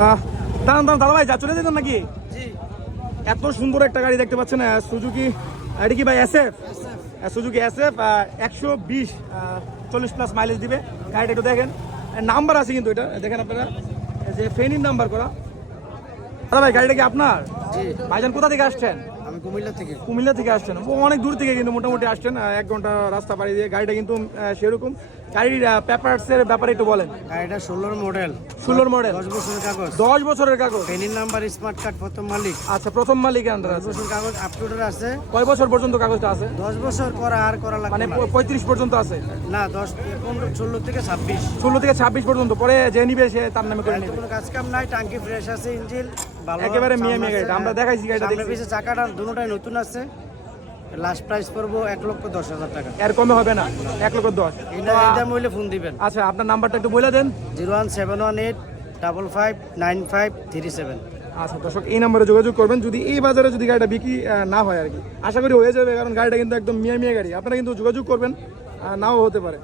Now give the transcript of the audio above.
দাঁড়ান দাঁড়ান দাদা ভাই, যা চলে যেতেন নাকি? এত সুন্দর একটা গাড়ি দেখতে পাচ্ছেন, সুজুকি। এটা কি ভাই এসএফ? সুজুকি এসএফ 120 40+ মাইলেজ দিবে গাড়িটা। একটু দেখেন, নাম্বার আছে কিন্তু এটা দেখেন আপনারা, যে ফেনির নাম্বার করা। দাদা ভাই, গাড়িটা কি আপনার? ভাইজান কোথা থেকে আসছেন? আমি কুমিল্লা থেকে। কুমিল্লা থেকে আসছেন? অনেক দূর থেকে কিন্তু মোটামুটি আসছেন, 1 ঘন্টা রাস্তা পাড়ি দিয়ে। গাড়িটা কিন্তু সেরকম। গাড়ির পেপারসের ব্যাপারে একটু বলেন। গাড়িটা 16 মডেল। 16 মডেল, 10 বছরের কাগজ। 10 বছরের কাগজ। পেনির নাম্বার, স্মার্ট কার্ড, প্রথম মালিক। আচ্ছা, প্রথম মালিক আন্ডার 10 আছে। বছর কাগজ আপ টু ডেট আছে। কয় বছর পর্যন্ত কাগজটা আছে? 10 বছর করা আর করা লাগবে মানে না। 35 পর্যন্ত আছে না, 10 15 16 থেকে 26। 16 থেকে 26 পর্যন্ত। পরে যে নিবে সে তার নামে করে নিবে। কোনো কাজ কাম নাই, টাঙ্কি ফ্রেশ আছে, ইঞ্জিন ভালো, একেবারে মিয়া মিয়া গাড়িটা আমরা দেখাইছি, গাড়িটা সামনে দেখছি। পিছে চাকাটা দুটোটাই নতুন আছে। লাস্ট প্রাইস পড়বো 1,10,000 টাকা। এর কমে হবে না? 1,10,000। এটা মইলে ফোন দিবেন। আচ্ছা, আপনার নাম্বারটা একটু বলে দেন। 01718 55 9537। আচ্ছা দর্শক, এই নাম্বারে যোগাযোগ করবেন যদি এই বাজারে যদি গাড়িটা বিক্রি না হয় আর কি। আশা করি হয়ে যাবে, কারণ গাড়িটা কিন্তু একদম মিয়া মিয়া গাড়ি। আপনারা কিন্তু যোগাযোগ করবেন, নাও হতে পারে।